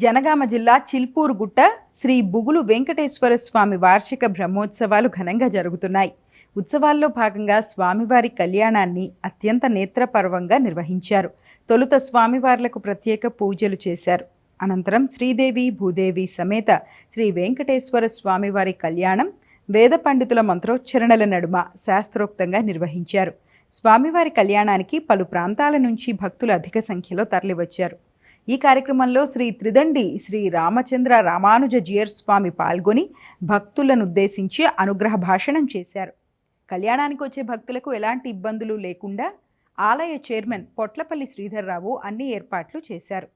జనగామ జిల్లా చిల్పూర్గుట్ట శ్రీ బుగులు వెంకటేశ్వర స్వామి వార్షిక బ్రహ్మోత్సవాలు ఘనంగా జరుగుతున్నాయి. ఉత్సవాల్లో భాగంగా స్వామివారి కళ్యాణాన్ని అత్యంత నేత్రపర్వంగా నిర్వహించారు. తొలుత స్వామివార్లకు ప్రత్యేక పూజలు చేశారు. అనంతరం శ్రీదేవి భూదేవి సమేత శ్రీ వెంకటేశ్వర స్వామివారి కళ్యాణం వేద పండితుల మంత్రోచ్చరణల నడుమ శాస్త్రోక్తంగా నిర్వహించారు. స్వామివారి కళ్యాణానికి పలు ప్రాంతాల నుంచి భక్తులు అధిక సంఖ్యలో తరలివచ్చారు. ఈ కార్యక్రమంలో శ్రీ త్రిదండి శ్రీ రామచంద్ర రామానుజ జియర్ స్వామి పాల్గొని భక్తులను ఉద్దేశించి అనుగ్రహ భాషణం చేశారు. కళ్యాణానికి వచ్చే భక్తులకు ఎలాంటి ఇబ్బందులు లేకుండా ఆలయ చైర్మన్ పొట్లపల్లి శ్రీధర్రావు అన్ని ఏర్పాట్లు చేశారు.